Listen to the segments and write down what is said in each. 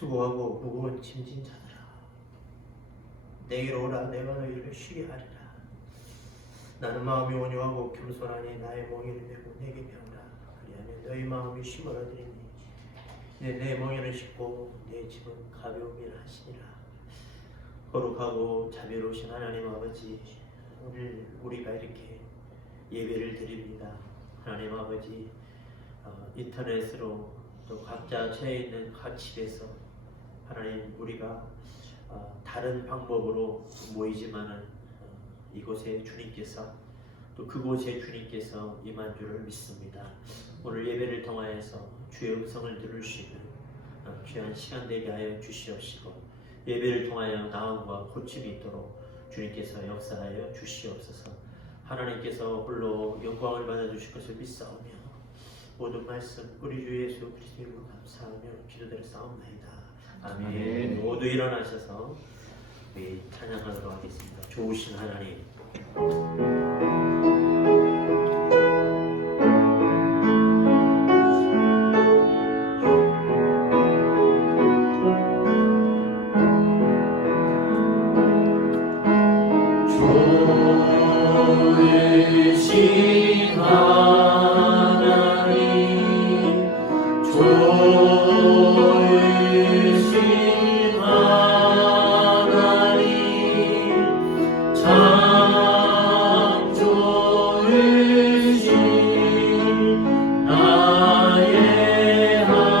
수고하고 무거운 짐진 자들아, 내게로 오라. 내가 너희를 쉬게 하리라. 나는 마음이 온유하고 겸손하니 나의 멍에를 메고 내게 배우라. 그리하면 너희 마음이 쉼을 얻으리니 내 멍에는 쉽고 내 짐은 가벼움이라 하시니라. 거룩하고 자비로우신 하나님 아버지, 오늘 우리가 이렇게 예배를 드립니다. 하나님 아버지, 인터넷으로 또 각자 처해 있는 각 집에서 하나님 우리가 다른 방법으로 모이지만은 이곳에 주님께서 또 그곳에 주님께서 임한 줄을 믿습니다. 오늘 예배를 통하여서 주의 음성을 들을 수 있는 귀한 시간 되게 하여 주시옵시고, 예배를 통하여 나음과 고침이 있도록 주님께서 역사하여 주시옵소서. 하나님께서 홀로 영광을 받아주실 것을 믿사오며 모든 말씀 우리 주 예수 그리스도 이름으로 감사하며 기도드렸사옵나이다. 아멘. 모두 일어나셔서 우리 찬양하도록 하겠습니다. 좋으신 하나님, 좋으신 하나님, 좋으신 하나님, 참 좋으신 나의 하나님,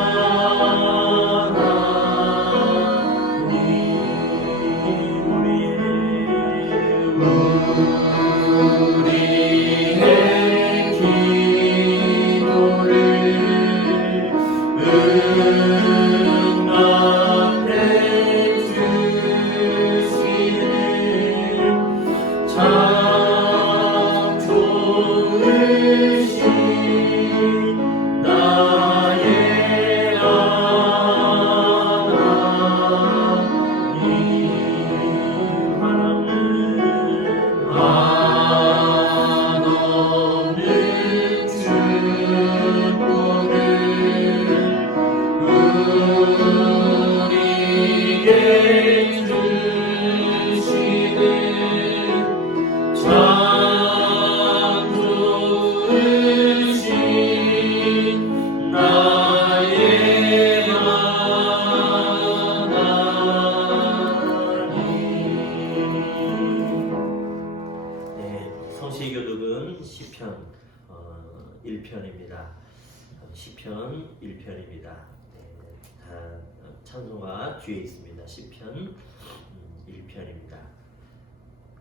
우리의 기도를 응답해 주시는 참 좋으신 나의 성시교독은 시편 1편입니다. 시편 1편입니다. 다 찬송가 뒤에 있습니다. 시편 1편입니다.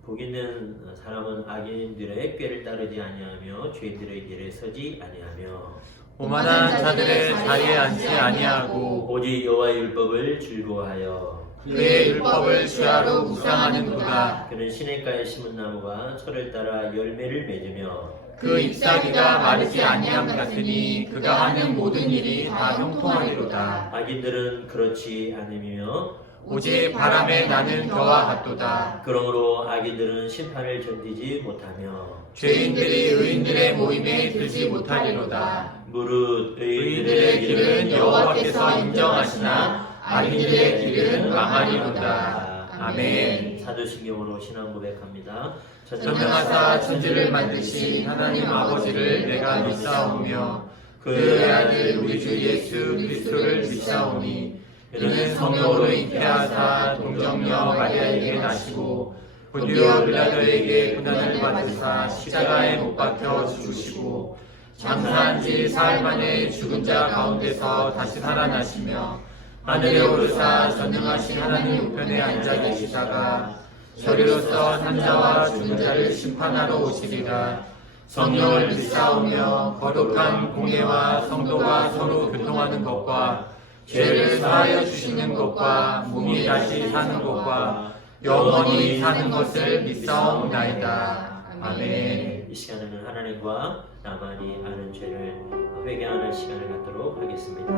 복 있는 사람은 악인들의 꾀를 따르지 아니하며 죄인들의 길에 서지 아니하며 오만한 자들의 자리에 앉지 아니하고 오직 여호와의 율법을 즐거워하여 그의 율법을 주야로 묵상하는도다. 그는 시냇가에 심은 나무가 철을 따라 열매를 맺으며 그 잎사귀가 마르지 아니함 같으니 그가 하는 모든 일이 다 형통하리로다. 악인들은 그렇지 않으며 오직 바람에 나는 겨와 같도다. 그러므로 악인들은 심판을 견디지 못하며 죄인들이 의인들의 모임에 들지 못하리로다. 무릇 의인들의 길은 여호와께서 인정하시나 악인들의 길은 망하리로다. 아멘. 사도신경으로 신앙 고백합니다. 전능하사 천지를 만드신 하나님 아버지를 내가 믿사오며 그의 아들 우리 주 예수 그리스도를 믿사오니 이는 성령으로 잉태하사 동정녀 마리아에게 나시고 본디오 빌라도에게 고난을 받으사 십자가에 못 박혀 죽으시고 장사한 지 사흘 만에 죽은 자 가운데서 다시 살아나시며 하늘에 오르사 전능하신 하나님 우편에 앉아 계시다가 저리로서 산자와 죽은 자를 심판하러 오시리라. 성령을 믿사오며 거룩한 공예와 성도가 서로 교통하는 것과 죄를 사하여 주시는 것과 몸이 다시 사는 것과 영원히 사는 것을 믿사옵나이다. 아멘. 이 시간에는 하나님과 나만이 아는 죄를 회개하는 시간을 갖도록 하겠습니다.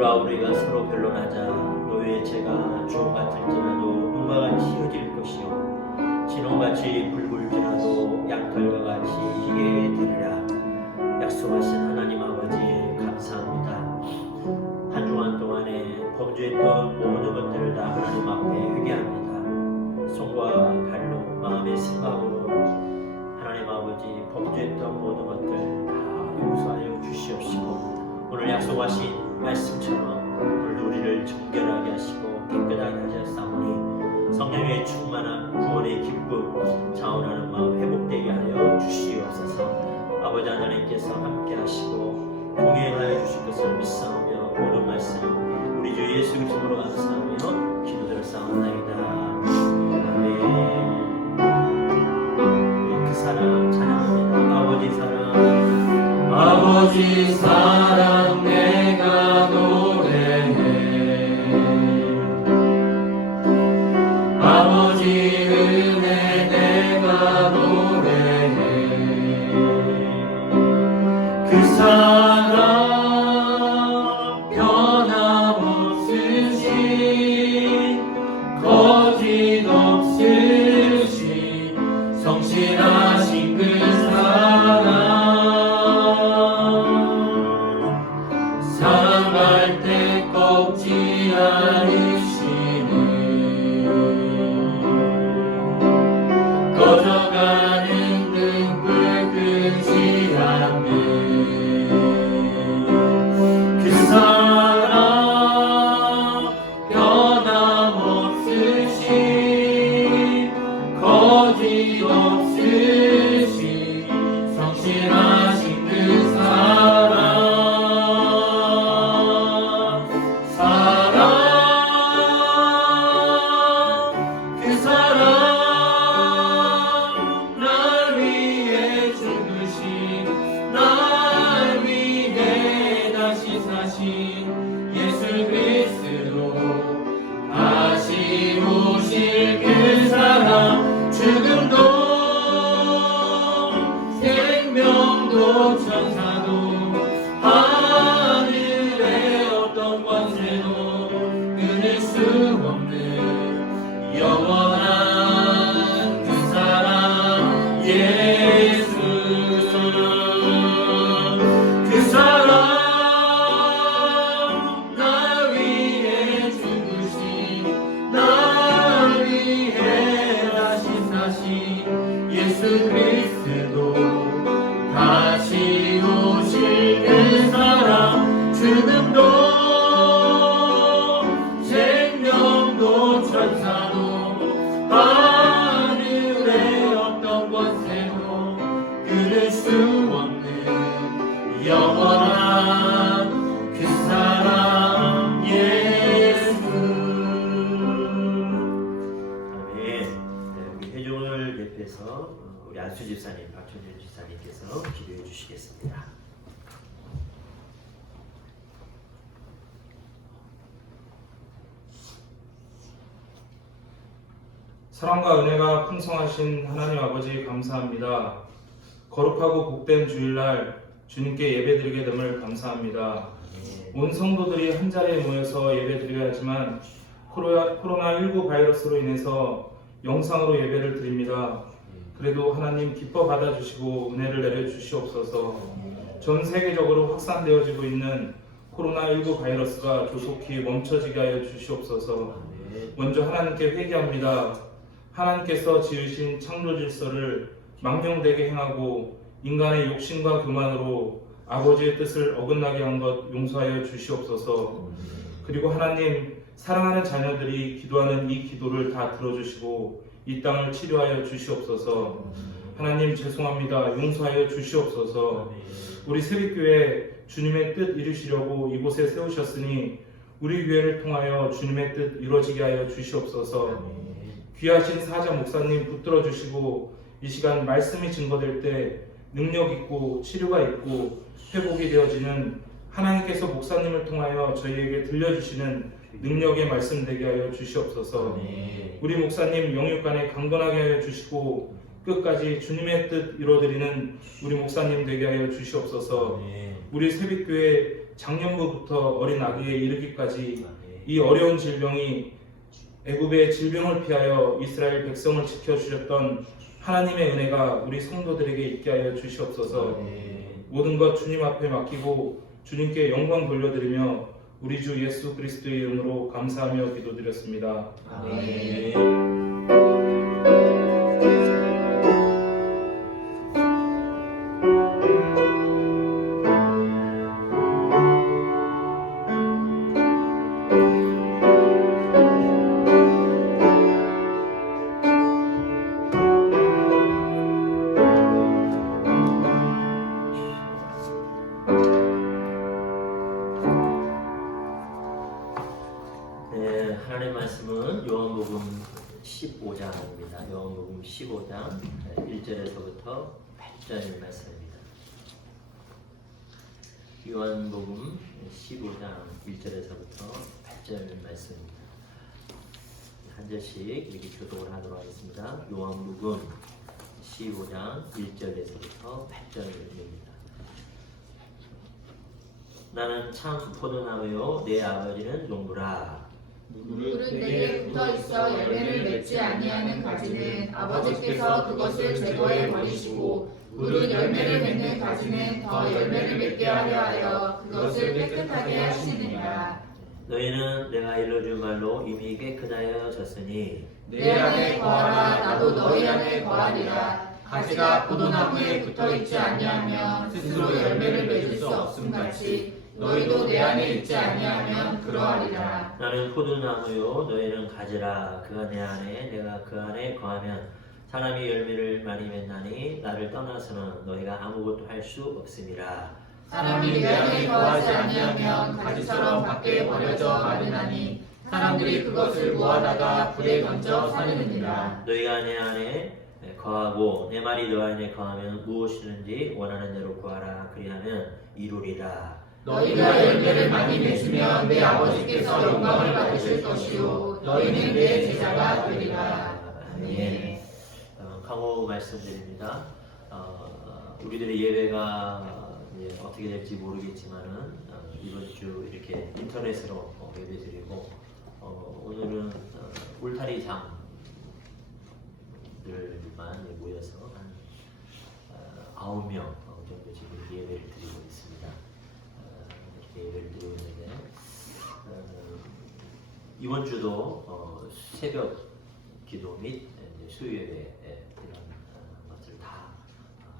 보라 우리가 서로 변론하자. 너희의 죄가 주홍 같을지라도 눈과 같이 휘어질 것이요 진홍같이 붉을지라도 양털과 같이 희게 되리라. 약속하신 하나님 아버지 감사합니다. 한 주간 동안에 범죄했던 모든 것들을 다 하나님 앞에 회개합니다. 손과 발로 마음의 생각으로 하나님 아버지 범죄했던 모든 것들 다 용서하여 주시옵시고 오늘 약속하신 말씀처럼 오늘 우리를 정결하게 하시고 깨끗하게 하셨사오니 성령의 충만한 구원의 기쁨 자원하는 마음 회복되게 하여 주시옵소서. 아버지 하나님께서 함께 하시고 동행하여 주실 것을 믿사오며 모든 말씀 우리 주 예수 그리스도로 감사하며 기도드렸사옵나이다. 아멘. 그 사랑 찬양합니다. 아버지 사랑 아버지 사랑 내가 노래해 아버지 은혜 내가 노래해 그 사랑 변함없으신 거짓 없으신 성실하신 그 사랑 사랑할 때 꺾지 않으시는 꺼져가는 등불 끄지 않는 그 사랑 변함없으신 거짓 없으신 성실하신 그 사랑 그 사랑 날 위해 죽으신 날 위해 다시 사신 예수 그리스도 다시 오실 그 사랑 죽음도 생명도 천사도 하늘의 어떤 권세도 끊을 수 없는 영원한 그 사랑 예수 그 사랑 날 위해 죽으신 날 위해 다시 사신 예수 그리스도 다시 오실 그 사랑 죽음도 생명도 천사도 하늘의 어떤 권세도 끊을 수 없는 영원한 그 사랑 예수. 아멘. 네, 우리 회중을 대표해서 우리 안수 집사님, 박준현 집사님께서 기도해 주시겠습니다. 사랑과 은혜가 풍성하신 하나님 아버지 감사합니다. 거룩하고 복된 주일날 주님께 예배드리게 됨을 감사합니다. 온 성도들이 한자리에 모여서 예배드려야 하지만 코로나19 바이러스로 인해서 영상으로 예배를 드립니다. 그래도 하나님 기뻐 받아주시고 은혜를 내려주시옵소서. 전 세계적으로 확산되어지고 있는 코로나19 바이러스가 조속히 멈춰지게 하여 주시옵소서. 먼저 하나님께 회개합니다. 하나님께서 지으신 창조 질서를 망명되게 행하고 인간의 욕심과 교만으로 아버지의 뜻을 어긋나게 한 것 용서하여 주시옵소서. 그리고 하나님, 사랑하는 자녀들이 기도하는 이 기도를 다 들어주시고 이 땅을 치료하여 주시옵소서. 하나님 죄송합니다. 용서하여 주시옵소서. 우리 세빛교회 주님의 뜻 이루시려고 이곳에 세우셨으니 우리 교회를 통하여 주님의 뜻 이루어지게 하여 주시옵소서. 귀하신 사자 목사님 붙들어 주시고 이 시간 말씀이 증거될 때 능력 있고 치료가 있고 회복이 되어지는 하나님께서 목사님을 통하여 저희에게 들려주시는 능력의 말씀 되게 하여 주시옵소서. 우리 목사님 영육간에 강건하게 하여 주시고 끝까지 주님의 뜻 이루어드리는 우리 목사님 되게 하여 주시옵소서. 우리 세빛교회 장년부부터 어린 아기에 이르기까지 아멘. 이 어려운 질병이 애굽의 질병을 피하여 이스라엘 백성을 지켜주셨던 하나님의 은혜가 우리 성도들에게 있게 하여 주시옵소서. 아멘. 모든 것 주님 앞에 맡기고 주님께 영광 돌려드리며 우리 주 예수 그리스도의 이름으로 감사하며 기도드렸습니다. 아멘. 네, 하나님의 말씀은 요한복음 15장입니다. 요한복음 15장 1절에서부터 8절 말씀입니다. 요한복음 15장 1절에서부터 8절 말씀입니다. 한 절씩 이렇게 교독을 하도록 하겠습니다. 요한복음 15장 1절에서부터 8절입니다. 나는 참 포도나무요 내 아버지는 농부라. 물은 내게 붙어 있어 열매를 맺지 아니하는 가지는 아버지께서 그것을 제거해 버리시고 물은 열매를 맺는 가지는 더 열매를 맺게 하려 그것을 깨끗하게 하시느니라. 너희는 내가 일러준 말로 이미 깨끗하여졌으니 내 안에 거하라 나도 너희 안에 거하리라. 가지가 포도나무에 붙어 있지 아니하면 스스로 열매를 맺을 수 없음 같이 너희도 내 안에 있지 아니하면 그러하리라. 나는 포도나무요 너희는 가지라. 그가 내 안에 내가 그 안에 거하면 사람이 열매를 많이 맺나니 나를 떠나서는 너희가 아무것도 할 수 없음이라. 사람이 내 안에 거하지 아니하면 가지처럼 밖에 버려져 마르나니 사람들이 그것을 모아다가 불에 던져 사르느니라. 너희가 내 안에 거하고 내 말이 너 안에 거하면 무엇이든지 원하는 대로 구하라. 그리하면 이루리라. 너희가 열매를 많이 맺으면 내 아버지께서 영광을 받으실 것이요 너희는 내 제자가 되리라. 아멘. 강호 말씀드립니다. 우리들의 예배가 어떻게 될지 모르겠지만은 이번 주 이렇게 인터넷으로 예배드리고 오늘은 울타리장들만 모여서 한 9명 정도 지금 예배를 드리고 있습니다. 이렇게 예배를 드리고 있는데 이번 주도 새벽 기도 및 수요 예배 이런 것을 다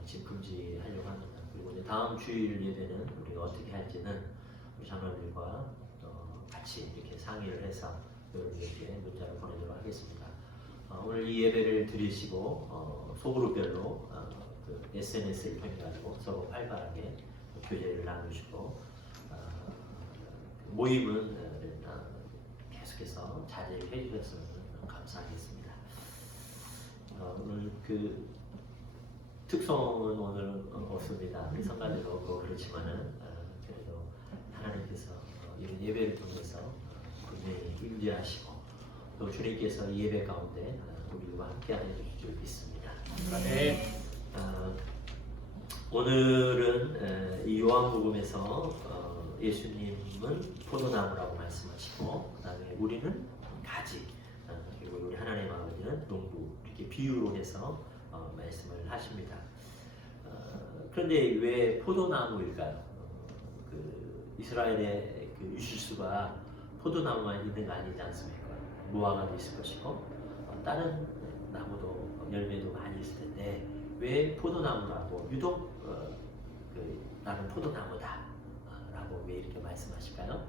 지금 금지하려고 합니다. 그리고 이제 다음 주일 예배는 우리가 어떻게 할지는 우리 장로들과 같이 이렇게 상의를 해서 여러분에게 문자를 보내도록 하겠습니다. 오늘 이 예배를 드리시고 소그룹별로 그 SNS에 통해가지고 서로 활발하게 교제를 나누시고 모임은 계속해서 자제를 해주셨으면 감사하겠습니다. 오늘 그 특성은 오늘 없습니다. 성가대도 없고 그렇지만은 그래도 하나님께서 이런 예배를 통해서 분명히 임재하시고 또 주님께서 이 예배 가운데 우리와 함께 하여 주실 줄 믿습니다. 네. 오늘은 이 요한복음에서 예수님은 포도나무라고 말씀하시고 그 다음에 우리는 가지 그리고 우리 하나님 아버지는 농부 이렇게 비유로 해서 말씀을 하십니다. 그런데 왜 포도나무일까요? 그 이스라엘의 그 유실수가 포도나무만 있는 거 아니지 않습니까? 무화과도 있을 것이고 다른 나무도 열매도 많이 있을 텐데 왜 포도나무라고 유독 나는 포도나무다 라고 왜 이렇게 말씀하실까요?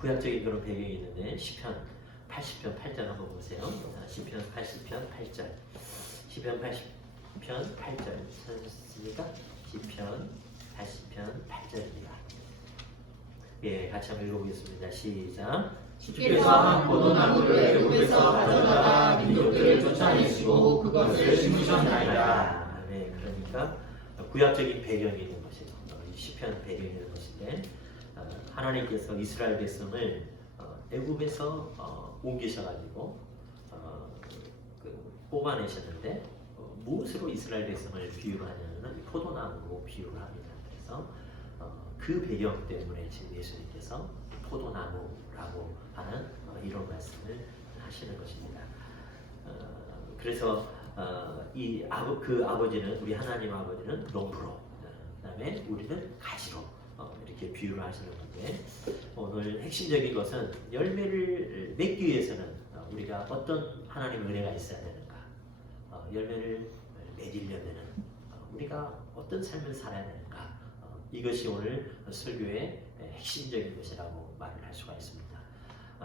구약적인 그런 배경이 있는데 시편 80편 8절 한번 보세요. 시편 80편 8절 시편 80편 8절 찾으셨습니까? 시편 80편 8절입니다. 예, 같이 한번 읽어보겠습니다. 시작. 주께서 한 포도나무를 애굽에서 가져다가 민족들을 쫓아내시고 그것을 심으셨나이다. 네, 그러니까 구약적인 배경이 있는 것이죠. 시편 배경이 있는 것인데 하나님께서 이스라엘 백성을 애굽에서 옮기셔가지고 뽑아내셨는데 무엇으로 이스라엘 백성을 비유를 하냐면 포도나무로 비유를 합니다. 그래서 그 그 배경 때문에 지금 예수님께서 포도나무라고 하는 이런 말씀을 하시는 것입니다. 그래서 그 아버지는, 우리 하나님 아버지는 농부로, 그다음에 우리는 가지로 이렇게 비유를 하시는 건데, 오늘 핵심적인 것은 열매를 맺기 위해서는 우리가 어떤 하나님의 은혜가 있어야 되는가, 열매를 맺으려면은 우리가 어떤 삶을 살아야 되는가, 이것이 오늘 설교의 핵심적인 것이라고 말을 할 수가 있습니다.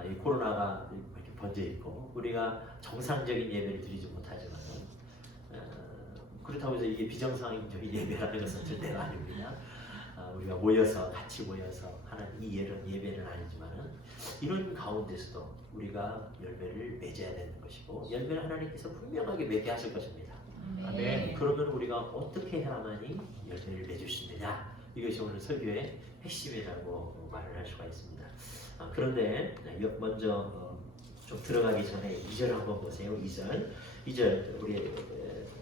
이 코로나가 이렇게 번져 있고 우리가 정상적인 예배를 드리지 못하지만, 그렇다고 해서 이게 비정상적인 예배라는 것은 절대가 아닙니다. 우리가 모여서 같이 모여서 하는 이 예배는 아니지만은, 이런 가운데서도 우리가 열매를 맺어야 되는 것이고, 열매를 하나님께서 분명하게 맺게 하실 것입니다. 아멘. 그러면 우리가 어떻게 해야만이 열매를 맺을 수 있느냐, 이것이 오늘 설교의 핵심이라고 말을 할 수가 있습니다. 그런데 먼저 좀 들어가기 전에 2절 한번 보세요. 2절 우리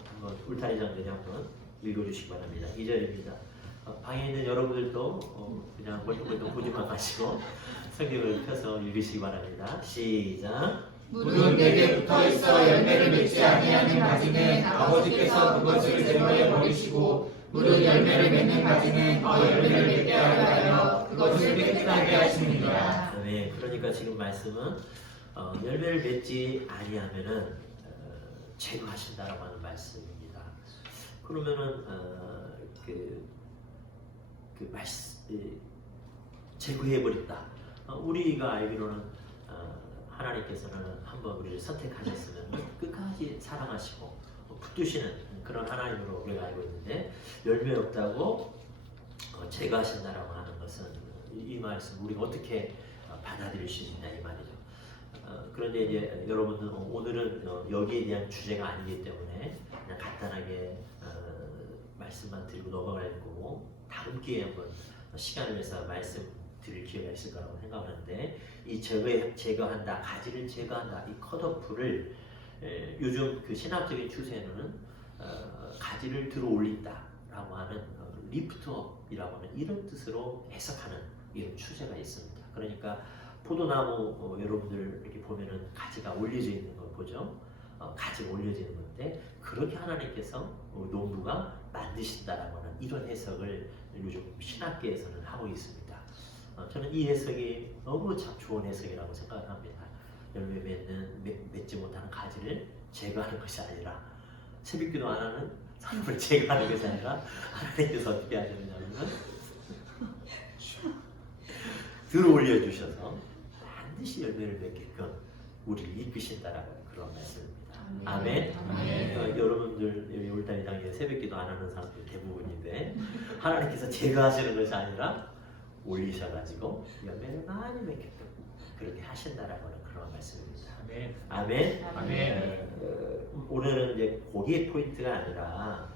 한번 울타리 장들이 한번 읽어주시기 바랍니다. 2절입니다. 방에 있는 여러분들도 그냥 멀뚱멀뚱 보지만 마시고 성경을 펴서 읽으시기 바랍니다. 시작. 무릇 내게 붙어있어 열매를 맺지 아니하는 가지는 아버지께서 그것을 제거해 버리시고, 무릇 열매를 맺는 가지는 더 열매를 맺게 하려 그것을 깨끗하게 하십니다. 네, 그러니까 지금 말씀은 열매를 맺지 아니하면은 제거하신다라고 하는 말씀입니다. 그러면은 제거해버린다. 우리가 알기로는 하나님께서는 한번 우리를 선택하셨으면 끝까지 사랑하시고 붙드시는 그런 하나님으로 우리가 알고 있는데, 열매 없다고 제거하신다라고 하는 것은, 이 말씀 우리가 어떻게 받아들일 수 있느냐 이 말이죠. 그런데 이제 여러분들 오늘은 여기에 대한 주제가 아니기 때문에 그냥 간단하게 말씀만 드리고 넘어갈 거고, 다음 기회에 한번 시간을 내서 말씀 드릴 기회가 있을 거라고 생각하는데, 이 제거한다, 가지를 제거한다, 이 컷오프를 요즘 그 신학적인 추세는 가지를 들어 올린다라고 하는 리프트업이라고 하는 이런 뜻으로 해석하는 이런 추세가 있습니다. 그러니까 포도나무 여러분들 이렇게 보면은 가지가 올려져 있는 걸 보죠. 가지가 올려지는 건데, 그렇게 하나님께서 농부가 만드신다라고 하는 이런 해석을 요즘 신학계에서는 하고 있습니다. 저는 이 해석이 너무 참 좋은 해석이라고 생각을 합니다. 열매 맺지 못하는 가지를 제거하는 것이 아니라, 새벽기도 안 하는 사람을 제거하는 것이 아니라, 하나님께서 어떻게 하시느냐면 들어 올려주셔서 반드시 열매를 맺게끔 우리를 이끄신다라고 그런 말씀입니다. 아멘. 여러분들 울타리 당에 새벽기도 안 하는 사람들 대부분인데, 하나님께서 제거하시는 것이 아니라 올리셔가지고 열매를 많이 맺게끔 그렇게 하신다라고 하는 그런 말씀입니다. 아멘. 아멘. 아멘. 오늘은 이제 거기에 포인트가 아니라,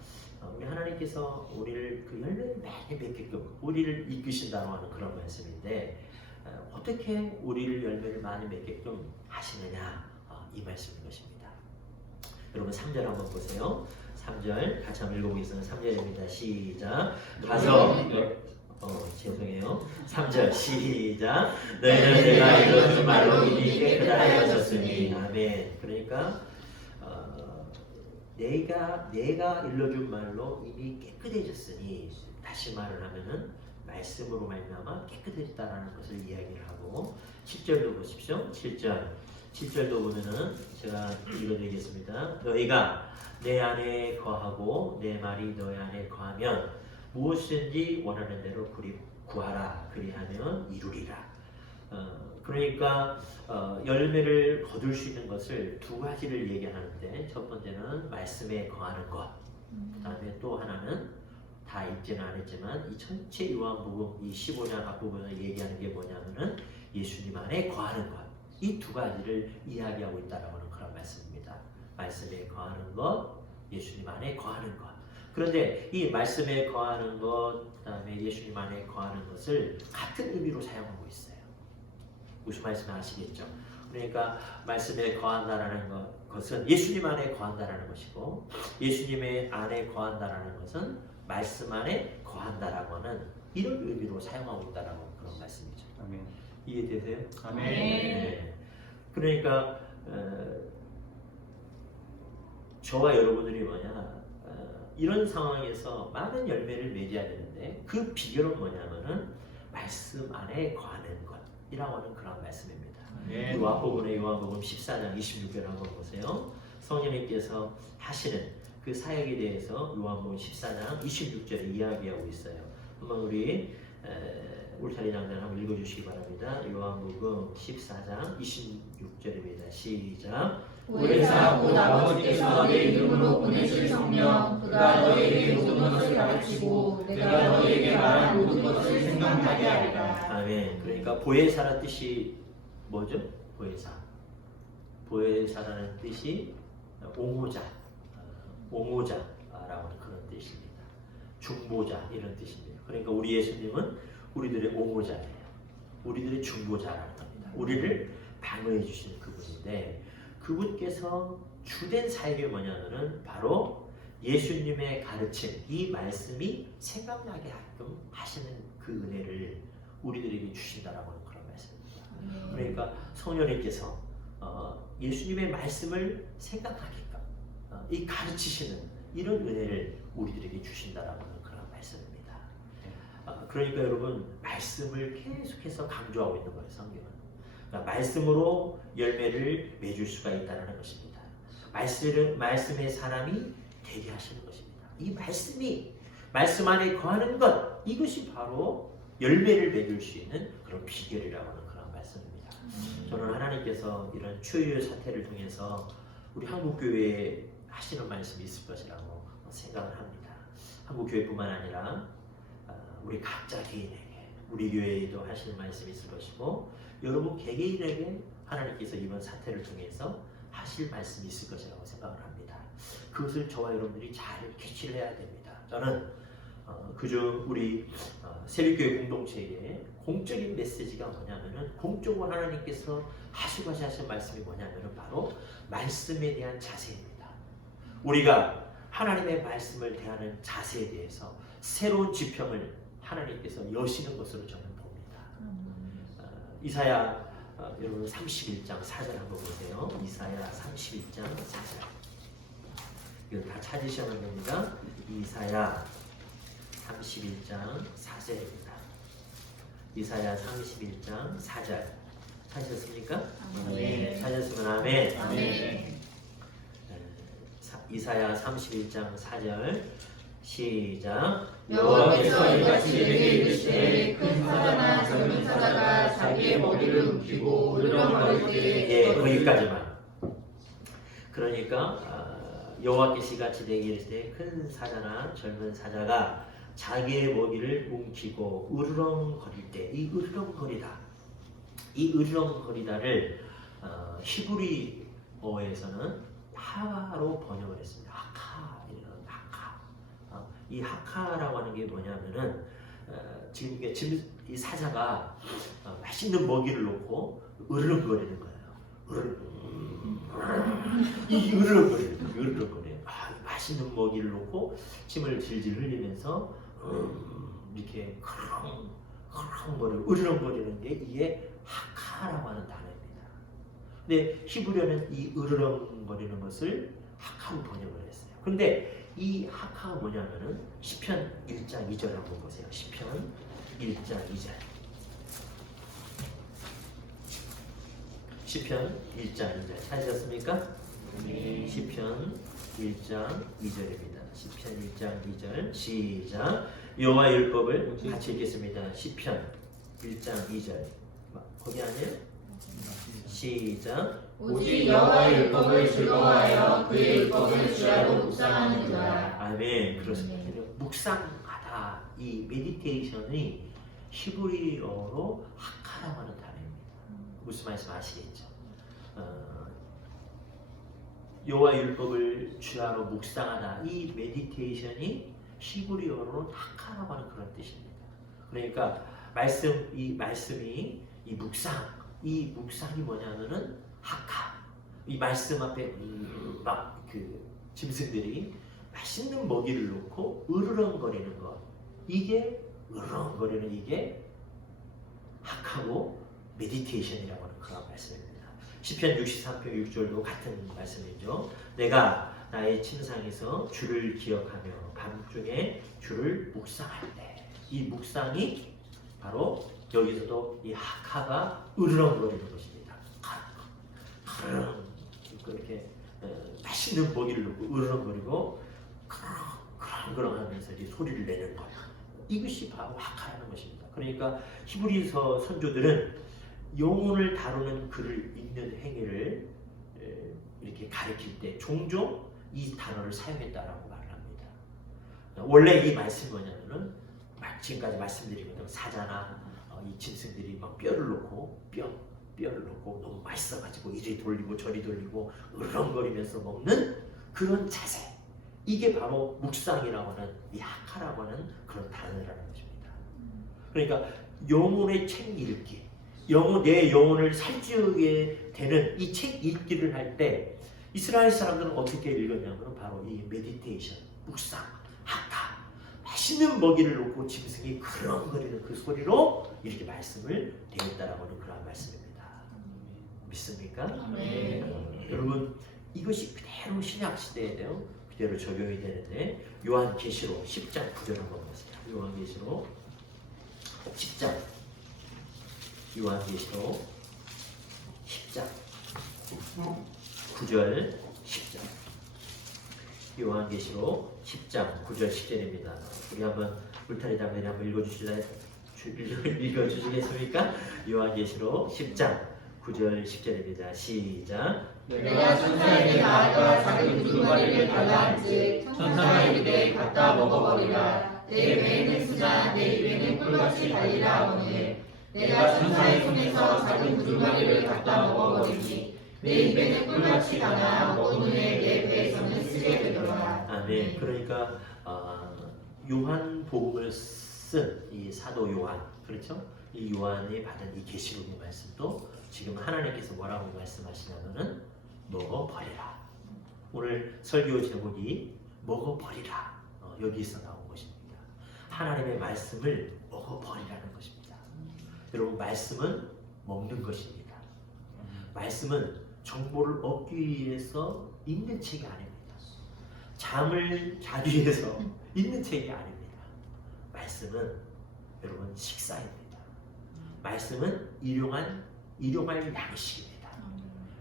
우리 하나님께서 우리를 그 열매를 많이 맺게끔 우리를 이끄신다고 하는 그런 말씀인데, 어떻게 우리를 열매를 많이 맺게끔 하시느냐, 이 말씀인 것입니다. 여러분 3절 한번 보세요. 3절 같이 한번 읽어보겠습니다. 3절입니다. 시작. 죄송해요. 3절 시작. 너희는 내가 일러준 말로 이미 깨끗하여졌으니. 아멘. 그러니까 내가 일러준 말로 이미 깨끗해졌으니, 다시 말을 하면은 말씀으로 말미암아 깨끗해졌다라는 것을 이야기를 하고, 7절도 보십시오. 7절도 보면은 제가 읽어드리겠습니다. 너희가 내 안에 거하고 내 말이 너희 안에 거하면 무엇이든지 원하는 대로 구하라. 그리하면 이루리라. 그러니까 열매를 거둘 수 있는 것을 두 가지를 얘기하는데, 첫 번째는 말씀에 거하는 것, 그 다음에 또 하나는 다 읽지는 않았지만 이 전체 요한복음 이 15장 앞부분을 얘기하는 게 뭐냐면은 예수님 안에 거하는 것, 이 두 가지를 이야기하고 있다라고 하는 그런 말씀입니다. 말씀에 거하는 것, 예수님 안에 거하는 것. 그런데 이 말씀에 거하는 것, 그 다음에 예수님 안에 거하는 것을 같은 의미로 사용하고 있어요. 무슨 말씀 아시겠죠? 그러니까 말씀에 거한다라는 것은 예수님 안에 거한다라는 것이고, 예수님의 안에 거한다라는 것은 말씀 안에 거한다라고 하는 이런 의미로 사용하고 있다라고 그런 말씀이죠. 아멘. 이해되세요? 아멘. 네. 그러니까 저와 여러분들이 이런 상황에서 많은 열매를 맺어야 되는데 그 비결은 뭐냐면은 말씀 안에 거하는 것이라고 하는 그런 말씀입니다. 아멘. 요한복음의 요한복음 14장 26절을 한번 보세요. 성령님께서 하시는 그 사역에 대해서 요한복음 14장 26절에 이야기하고 있어요. 한번 우리 울타리 장단 한번 읽어주시기 바랍니다. 요한복음 14장 26절입니다. 시작. 보혜사 곧 아버지께서 내 이름으로 보내실 성령 그가 너희에게 모든 것을 가르치고 내가 너희에게 말한 모든 것을 생각나게 하리라. 아멘. 그러니까 보혜사라는 뜻이 뭐죠? 보혜사. 보혜사라는 뜻이 옹호자라고 하는 그런 뜻입니다. 중보자 이런 뜻입니다. 그러니까 우리 예수님은 우리들의 옹호자예요. 우리들의 중보자라는 겁니다. 우리를 방어해 주시는 그분인데 그분께서 주된 사역이 뭐냐면은 바로 예수님의 가르침 이 말씀이 생각나게 하게끔 하시는 그 은혜를 우리들에게 주신다라고 하는 그런 말씀입니다. 그러니까 성령님께서 예수님의 말씀을 생각하게끔 이 가르치시는 이런 은혜를 우리들에게 주신다라고 하는 그런 말씀입니다. 그러니까 여러분 말씀을 계속해서 강조하고 있는 거예요. 성경은. 그러니까 말씀으로 열매를 맺을 수가 있다는 것입니다. 말씀의 사람이 되게 하시는 것입니다. 이 말씀 안에 거하는 것 이것이 바로 열매를 맺을 수 있는 그런 비결이라고 하는 그런 말씀입니다. 저는 하나님께서 이런 추유 사태를 통해서 우리 한국교회에 하시는 말씀이 있을 것이라고 생각을 합니다. 한국교회뿐만 아니라 우리 각자 개인에게 우리 교회에도 하시는 말씀이 있을 것이고 여러분 개개인에게 하나님께서 이번 사태를 통해서 하실 말씀이 있을 것이라고 생각을 합니다. 그것을 저와 여러분들이 잘 캐치를 해야 됩니다. 저는 그중 우리 새벽교회 공동체의 공적인 메시지가 뭐냐면은 공적으로 하나님께서 하시고 하신 말씀이 뭐냐면은 바로 말씀에 대한 자세입니다. 우리가 하나님의 말씀을 대하는 자세에 대해서 새로운 지평을 하나님께서 여시는 것으로 저는 봅니다. 이사야 여러분 31장 4절 한번 보세요. 이사야 31장 4절 이거 다 찾으셔야 됩니다. 이사야 31장 4절입니다. 이사야 31장 4절 찾으셨습니까? 아멘. 찾으셨으면 아멘. 아멘. 이사야 31장 4절 시작. 여호와께서 이같이 내게 이르시되 큰 사자나 젊은 사자가 자기의 머리를 움키고 으르렁거릴 때에 예, 거기까지만. 그러니까 여호와께서 이같이 내게 이르시되 큰 사자나 젊은 사자가 자기의 먹이를 움키고 으르렁거릴 때 이 으르렁거리다를 히브리어에서는 하로 번역을 했습니다. 이 하카라고 하는 게 뭐냐면은 지금 이 사자가 맛있는 먹이를 놓고 으르렁거리는 거예요. 이 으르렁거려요. 맛있는 먹이를 놓고 침을 질질 흘리면서 이렇게 으르렁거리는 게 이게 하카라고 하는 단어입니다. 근데 히브리어는 이 으르렁거리는 것을 하카로 번역을 했어요. 근데 이 하카가 뭐냐면은 시편 1장 2절 한번 보세요. 시편 1장 2절. 시편 1장 2절 찾으셨습니까? 네. 시편 1장 2절입니다. 시편 1장 2절 시작. 여호와 율법을 같이 읽겠습니다. 시편 1장 2절 거기 아니에요? 시작. 오직 여호와의 율법을 즐거워하여 그의 율법을 주야로 묵상하는 자라. 아멘. 그렇습니다. 묵상하다 이 메디테이션이 히브리어로 하카라고 하는 단어입니다. 무슨 말씀 아시겠죠? 여호와 율법을 주야로 묵상하다 이 메디테이션이 히브리어로는 하카라고 하는 그런 뜻입니다. 그러니까 이 말씀이 이 묵상이 뭐냐면은 하카 이 말씀 앞에 막 그 짐승들이 맛있는 먹이를 놓고 으르렁거리는 것 이게 으렁거리는 이게 학하고 메디테이션이라고 하는 그런 말씀입니다. 시편 63편 6절도 같은 말씀이죠. 내가 나의 침상에서 주를 기억하며 밤중에 주를 묵상할 때, 이 묵상이 바로 여기서도 이 학하가 으르렁거리는 것입니다. 이렇게 맛있는 먹이를 넣고 으르렁거리고 그렁그렁하면서 이제 소리를 내는 것, 이것이 바로 학하라는 것입니다. 그러니까 히브리서 선조들은 영혼을 다루는 글을 읽는 행위를 이렇게 가리킬 때 종종 이 단어를 사용했다라고 말을 합니다. 원래 이 말씀이 뭐냐면은 지금까지 말씀드린 것처럼 사자나 이 짐승들이 막 뼈를 놓고 뼈를 놓고 너무 맛있어가지고 이리 돌리고 저리 돌리고 으렁거리면서 먹는 그런 자세, 이게 바로 묵상이라고 하는 이 학하라고 하는 그런 단어라는 것입니다. 그러니까 영혼의 책 읽기, 내 영혼을 살찌우게 되는 이 책 읽기를 할 때 이스라엘 사람들은 어떻게 읽었냐면 바로 이 메디테이션, 묵상, 학하, 맛있는 먹이를 놓고 짐승이 그렁거리는 그 소리로 이렇게 말씀을 배웠다라고 하는 그런 말씀입니다. 믿습니까? 네. 여러분, 이것이 그대로 신약 시대에요, 그대로 적용이 되는데 요한계시록 10장 9절 한번 보세요. 요한계시록 10장, 요한계시록 10장 9절 10절, 요한계시록 10장 9절 10절입니다. 우리 한번 울타리 장면에 한번 읽어주시겠습니까? 요한계시록 10장 9절 10절입니다. 시작. 내가 천사에게 나아가 작은 두루마리를 달라한즉 천사가 이르되 갖다 먹어버리라. 내 배에는 수다 내 입에는 꿀같이 달리라 하오니 내가 천사의 손에서 작은 두루마리를 갖다 먹어버리니 내 입에는 꿀같이 달아 먹은 후에 내 배에서는 쓰게 되더라. 아멘. 그러니까 요한복음을 쓴 이 사도 요한, 그렇죠? 이 요한이 받은 이 계시록의 말씀도 지금 하나님께서 뭐라고 말씀하시냐면은 먹어버리라. 오늘 설교 제목이 먹어버리라, 여기서 나온 것입니다. 하나님의 말씀을 먹어버리라는 것입니다. 여러분, 말씀은 먹는 것입니다. 말씀은 정보를 얻기 위해서 읽는 책이 아닙니다. 잠을 자기 위해서 읽는 책이 아닙니다. 말씀은 여러분 식사입니다. 말씀은 일용할 양식입니다.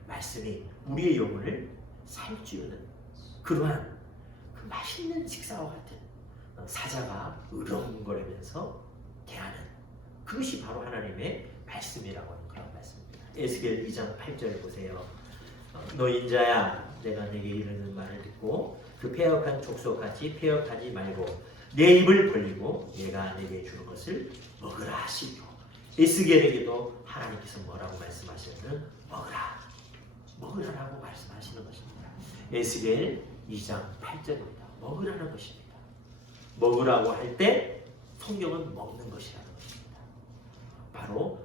말씀이 우리의 영혼을 살찌우는 그러한 그 맛있는 식사와 같은 사자가 으렁거리면서 대하는 그것이 바로 하나님의 말씀이라고 하는 그런 말씀입니다. 에스겔 2장 8절 보세요. 너 인자야, 내가 내게 이르는 말을 듣고 그 패역한 족속같이 패역하지 말고 내 입을 벌리고 내가 내게 주는 것을 먹으라 하시고, 에스겔에게도 하나님께서 뭐라고 말씀하시냐면 먹으라라고 말씀하시는 것입니다. 에스겔 2장 8절입니다. 먹으라는 것입니다. 먹으라고 할 때 성경은 먹는 것이라는 것입니다. 바로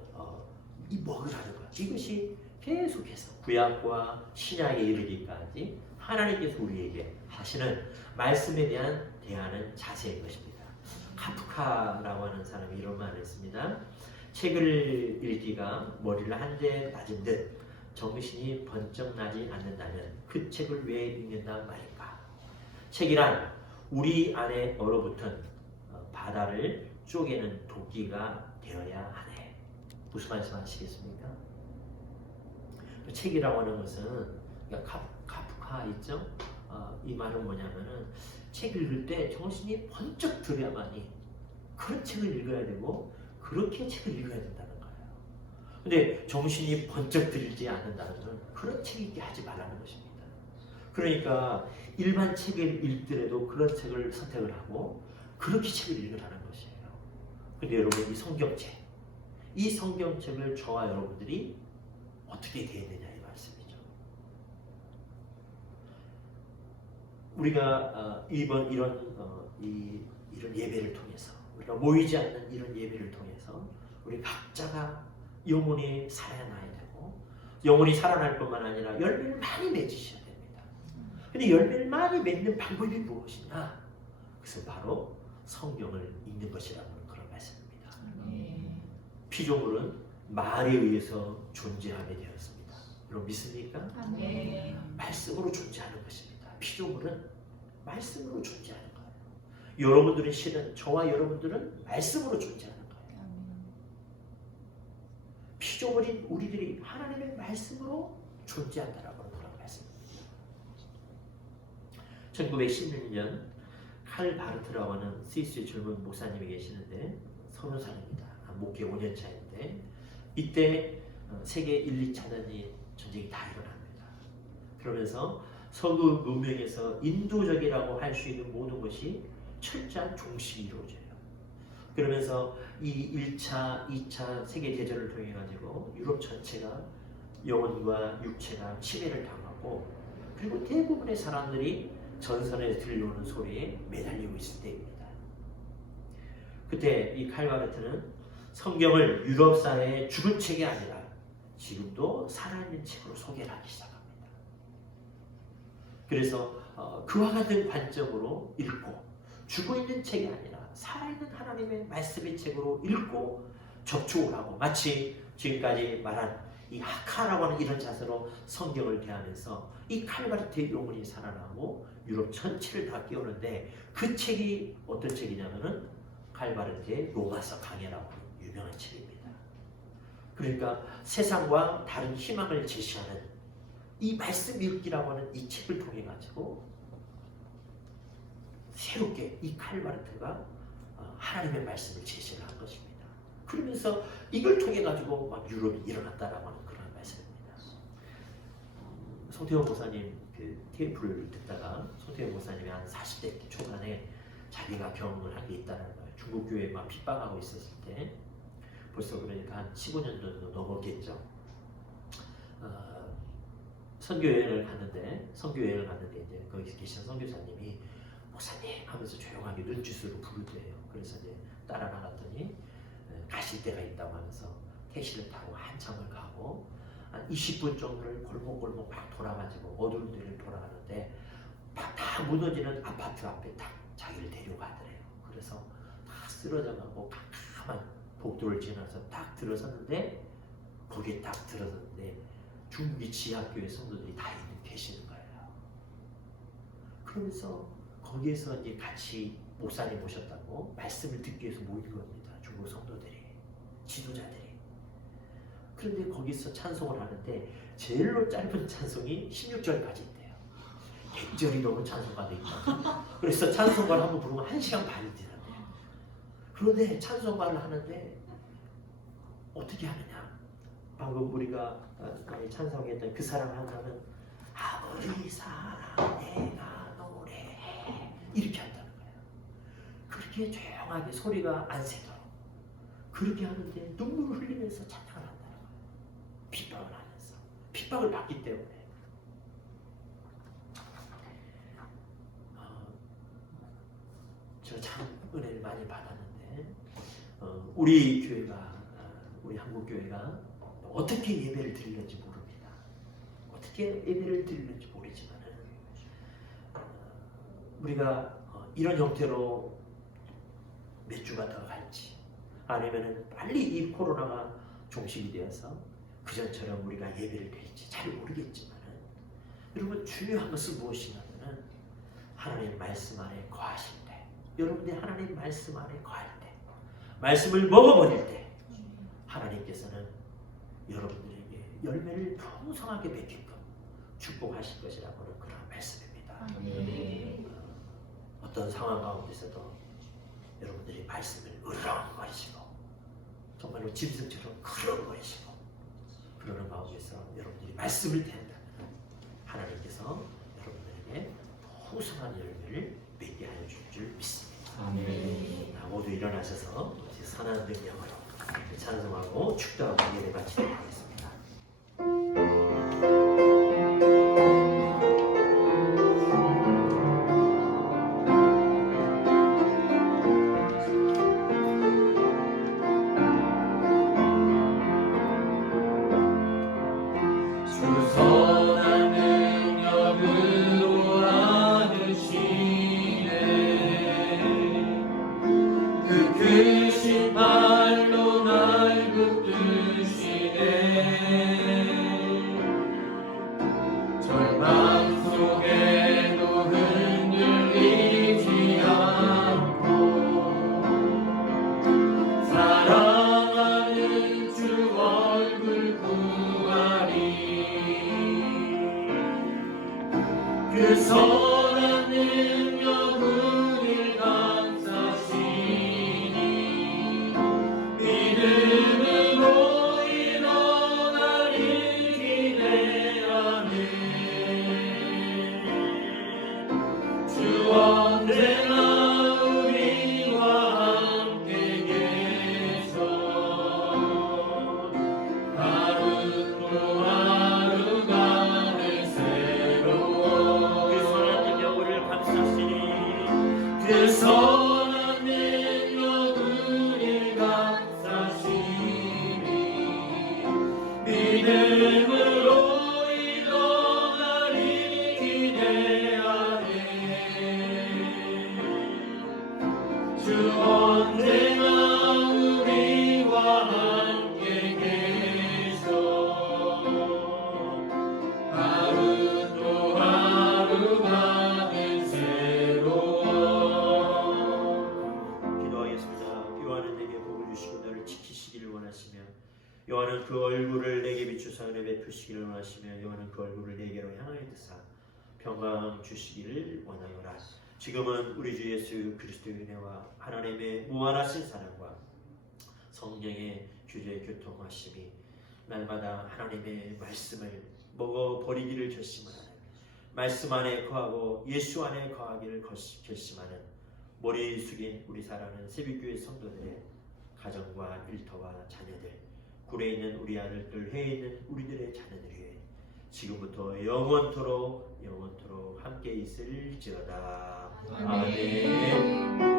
이 먹으라는 것, 이것이 계속해서 구약과 신약에 이르기까지 하나님께서 우리에게 하시는 말씀에 대한 대하는 자세인 것입니다. 카프카라고 하는 사람이 이런 말을 했습니다. 책을 읽기가 머리를 한데 낮은 듯 정신이 번쩍 나지 않는다면 그 책을 왜 읽는다 말인가? 책이란 우리 안에 얼어붙은 바다를 쪼개는 도끼가 되어야 하네. 무슨 말씀 하시겠습니까? 책이라고 하는 것은 카프카 있죠? 이 말은 뭐냐면은 책 읽을 때 정신이 번쩍 들어야만이 그런 책을 읽어야 되고 그렇게 책을 읽어야 된다는 거예요. 근데 정신이 번쩍 들지 않는다는 건 그런 책 읽기 하지 말라는 것입니다. 그러니까 일반 책을 읽더라도 그런 책을 선택을 하고 그렇게 책을 읽으라는 것이에요. 근데 여러분, 이 성경책을 저와 여러분들이 어떻게 되었느냐 이 말씀이죠. 우리가 이번 이런 예배를 통해서, 우리가 모이지 않는 이런 예배를 통해서 우리 각자가 영혼이 살아나야 되고, 영혼이 살아날 뿐만 아니라 열매를 많이 맺으셔야 됩니다. 근데 열매를 많이 맺는 방법이 무엇이냐? 그것은 바로 성경을 읽는 것이라고 하는 그런 말씀입니다. 피조물은 말에 의해서 존재하게 되었습니다. 여러분 믿습니까? 아멘. 말씀으로 존재하는 것입니다. 피조물은 말씀으로 존재하는 거예요. 여러분들은 실은 저와 여러분들은 말씀으로 존재하는 거예요. 피조물인 우리들이 하나님의 말씀으로 존재한다라고 하는 그런 말씀입니다. 1916년 칼 바르트라고 하는 스위스의 젊은 목사님이 계시는데 30살입니다. 목회 5년 차인데 이때 세계 1, 2차 전쟁이 다 일어납니다. 그러면서 서구 문명에서 인도적이라고 할 수 있는 모든 것이 철저한 종식이 이루어져요. 그러면서 이 1차, 2차 세계대전을 통해 가지고 유럽 전체가 영혼과 육체가 침해를 당하고 그리고 대부분의 사람들이 전선에서 들려오는 소리에 매달리고 있을 때입니다. 그때 이 칼 바르트는 성경을 유럽 사회의 죽은 책이 아니라 지금도 살아있는 책으로 소개를 하기 시작합니다. 그래서 그와 같은 관점으로 읽고 죽어있는 책이 아니라 살아있는 하나님의 말씀의 책으로 읽고 접촉을 하고 마치 지금까지 말한 이 하카라고 하는 이런 자세로 성경을 대하면서 이 칼바르트의 영혼이 살아나고 유럽 전체를 다 깨우는데 그 책이 어떤 책이냐면은 칼바르트의 로마서 강해라고 하는 유명한 책입니다. 그러니까 세상과 다른 희망을 제시하는 이 말씀 읽기라고 하는 이 책을 통해 가지고 새롭게 이 칼바르트가 하나님의 말씀을 제시를 한 것입니다. 그러면서 이걸 통해 가지고 막 유럽이 일어났다라고 하는 그런 말씀입니다. 송태호 목사님 그 테이프를 듣다가 송태호 목사님이 한 40대 초반에 자기가 경험을 한 게 있다는 거예요. 중국 교회에 막 핍박하고 있었을 때 벌써 그러니까 한 15년 정도 넘었겠죠. 선교여행을 갔는데 이제 거기 계신 선교사님이 목사님 하면서 조용하게 눈짓으로 부르대요. 그래서 이제 따라 나갔더니 가실 데가 있다고 하면서 택시를 타고 한참을 가고 한 20분 정도를 골목골목 막 돌아가지고 어두운 데를 돌아가는데 다 무너지는 아파트 앞에 딱 자기를 데려가더래요. 그래서 다 쓰러져가고 캄캄한 복도를 지나서 딱 들어섰는데 거기에 딱 들어섰는데 중기 지하교회 성도들이 다 계시는 거예요. 그러면서 거기에서 이제 같이 목사님 모셨다고 말씀을 듣기 위해서 모인 겁니다. 중국 성도들이, 지도자들이. 그런데 거기서 찬송을 하는데 제일로 짧은 찬송이 16절까지 있대요. 100절이 넘은 찬송가 돼 있거든요. 그래서 찬송가를 한번 부르면 1시간 반이 되는데요. 그런데 찬송가를 하는데 어떻게 하느냐? 방금 우리가 찬송했던 그 사랑 하나는 아무리 사랑 내가 노래해 이렇게 한다는 거예요. 그렇게 조용하게 소리가 안 새도록 그렇게 하는데 눈물을 흘리면서 찬양을 한다는 거예요. 핍박을 하면서 핍박을 받기 때문에 제가 참 은혜를 많이 받았는데 우리 교회가 우리 한국 교회가 어떻게 예배를 드리는지 모릅니다. 어떻게 예배를 드리는지 모르지만은 우리가 이런 형태로 몇 주가 더 갈지 아니면은 빨리 이 코로나가 종식이 되어서 그전처럼 우리가 예배를 드릴지 잘 모르겠지만은 여러분 중요한 것은 무엇이냐면은 하나님 말씀 안에 거하실 때 여러분들이 하나님 말씀 안에 거할 때 말씀을 먹어버릴 때 하나님께서는 여러분들에게 열매를 풍성하게 맺게끔 축복하실 것이라고 하는 그런 말씀입니다. 어떤 상황 가운데서도 여러분들이 말씀을 으르렁거리시고 정말로 짐승처럼 크렁거리시고 그러는 가운데서 여러분들이 말씀을 대한다면 하나님께서 여러분들에게 풍성한 열매를 맺게 하여 줄 줄 믿습니다. 아멘. 모두 일어나셔서 선한 능력으로 찬송하고 축도하고 예배 바치도록 하겠습니다. 주 선한 능력으로 안으시네 그 크신 발로 날 그 선한 능력 우릴 감싸시니 믿음으로 일어나리 기대하네. 주 언제나 우리와 함께 계셔 하루 또 하루가 늘 새로워. 그 선한 능력 우리를 감싸시니 그 선한 능력 우릴 감싸시니 믿음으로 일어나리 기대하네. 주 언제나 우리와 함께 계셔 하루 또 하루가 늘 새로워. 기도하겠습니다. 요한은 내게 복을 주시고 너를 지키시기를 원하시며 요한은 그 얼굴을 내게 비추사 은혜 베푸시기를 원하시며 요한은 그 얼굴을 내게로 향하여 드사 평강 주시기를 원하노라. 지금은 우리 주 예수 그리스도의 은혜와 하나님의 무한하신 사랑과 성령의 교제 교통하심이 날마다 하나님의 말씀을 먹어버리기를 결심하는 말씀 안에 거하고 예수 안에 거하기를 결심하는 머리 숙인 우리 사랑하는 새벽교회 성도들의 가정과 일터와 자녀들, 굴에 있는 우리 아들들, 해에 있는 우리들의 자녀들 위해 지금부터 영원토록 함께 있을지어다. 아멘.